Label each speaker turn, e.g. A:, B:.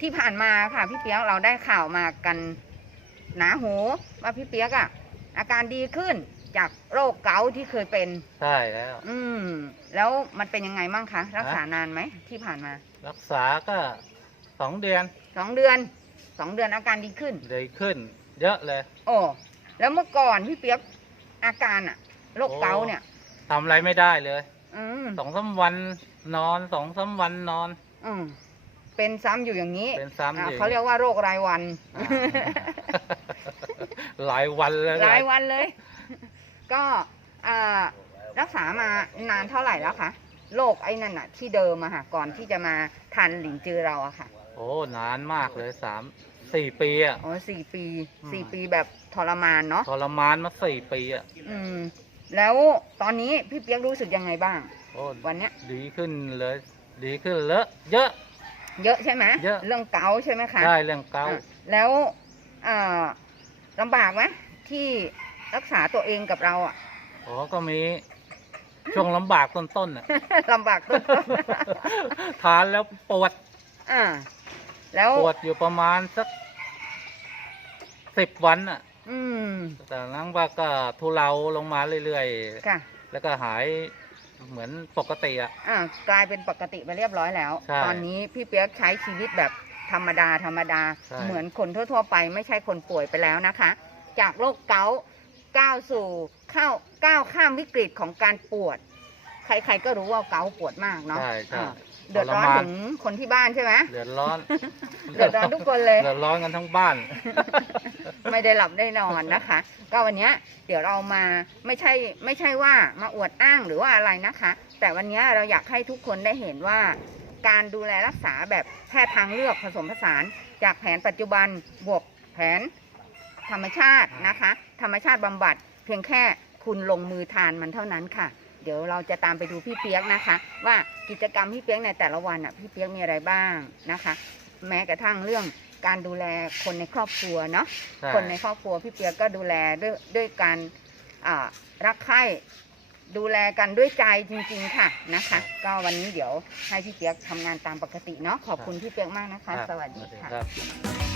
A: ที่ผ่านมาค่ะพี่เปียกเราได้ข่าวมากันหนาหูว่าพี่เปียกอะอาการดีขึ้นจากโรคเกาต์ที่เคยเป็น
B: ใช่แล้ว
A: อืม แล้วมันเป็นยังไงบ้างคะ รักษานานไหมที่ผ่านมา
B: รักษาก็สองเดือน
A: สองเดือนสองเดือนอาการดีขึ้น
B: เลยขึ้น เยอะเลย
A: โอ้แล้วเมื่อก่อนพี่เปียกอาการอะโรคเกาต์เนี่ย
B: ทำอะไรไม่ได้เลย
A: อืม
B: สองสามวันนอนสองสามวันนอน
A: อืม เป็นซ้ำอยู่อย่างนี้
B: เป็นซ้ำ
A: อ่า
B: อยู่
A: เขาเรียกว่าโรครายวัน
B: อ่าหลายวันเลย
A: หลายวันเลย ก็อ่ารักษามานานเท่าไหร่แล้วคะโรคไอ้นั่นอะที่เดิมอะค่ะก่อนที่จะมาทานหลินจือเราอะค่ะ
B: โอ้นานมากเลยสามสี่ปีอะ
A: อ๋อสี่ปี
B: อืม
A: สี่ปีแบบทรมานเนาะ
B: ทรมานมาสี่ปีอะ
A: อืม แล้วตอนนี้พี่เปียกรู้สึกยังไงบ้าง
B: โอ้
A: วันเนี้ย
B: ดีขึ้นเลย ดีขึ้นเลอะเยอะ
A: เยอะใช่ไหม
B: เยอะ
A: เรื่องเกาต์ใช่ไหมคะ
B: ได้เรื่องเกา
A: อะแล้วอ่าลำบากไหมที่รักษาตัวเองกับเราอะ
B: โอ้ก็มีช่วงลำบากต้นๆอะ
A: ลำบากต้น
B: ทานแล้วปวด
A: ๆอ่าแล้ว
B: ปวดอยู่ประมาณสักสิบวันอะ
A: อืม
B: แต่หลังว่าก็ทุเลาลงมาเรื่อย
A: ค่ะ
B: ๆ แล้วก็หาย เหมือนปกติอะ
A: อ่ากลายเป็นปกติไปเรียบร้อยแล้ว
B: ใช่
A: ตอนนี้พี่เปียกใช้ชีวิตแบบธรรมดาธรรมดา
B: ใช่
A: เหมือนคนทั่ว ๆ ไปไม่ใช่คนป่วยไปแล้วนะคะ จากโรคเกาต์ก้าวสู่เข้าก้าวข้ามวิกฤตของการปวด ใครๆก็รู้ว่าเกาต์ปวดมากเนาะ
B: ใช่ใช่
A: อ่าเดือดร้อน
B: ทรมาน
A: ถึงคนที่บ้านใช่ไหม
B: เดือดร้อน
A: เดือดร้อนทุกคนเลย
B: เดือดร้อนกันทั้งบ้าน
A: ไม่ได้หลับได้นอนนะคะ ก็วันเนี้ยเดี๋ยวเรามาไม่ใช่ไม่ใช่ว่ามาอวดอ้างหรือว่าอะไรนะคะ แต่วันเนี้ยเราอยากให้ทุกคนได้เห็นว่า การดูแลรักษาแบบแพทย์ทางเลือกผสมผสาน จากแผนปัจจุบันบวกแผนธรรมชาตินะคะ ธรรมชาติบำบัดเพียงแค่คุณลงมือทานมันเท่านั้นค่ะ เดี๋ยวเราจะตามไปดูพี่เปียกนะคะ ว่ากิจกรรมพี่เปียกในแต่ละวันอะพี่เปียกมีอะไรบ้างนะคะ แม้กระทั่งเรื่องการดูแลคนในครอบครัวเนาะ
B: ใช่
A: คนในครอบครัวพี่เปียกก็ดูแลด้วยด้วยการอ่ารักใคร่ดูแลกันด้วยใจจริง ๆ ค่ะนะคะ ก็วันนี้เดี๋ยวให้พี่เปียกทำงานตามปกติเนาะขอบคุณพี่เปียกมากนะคะ
B: ครับ
A: สวัสดีค่ะ
B: ครับ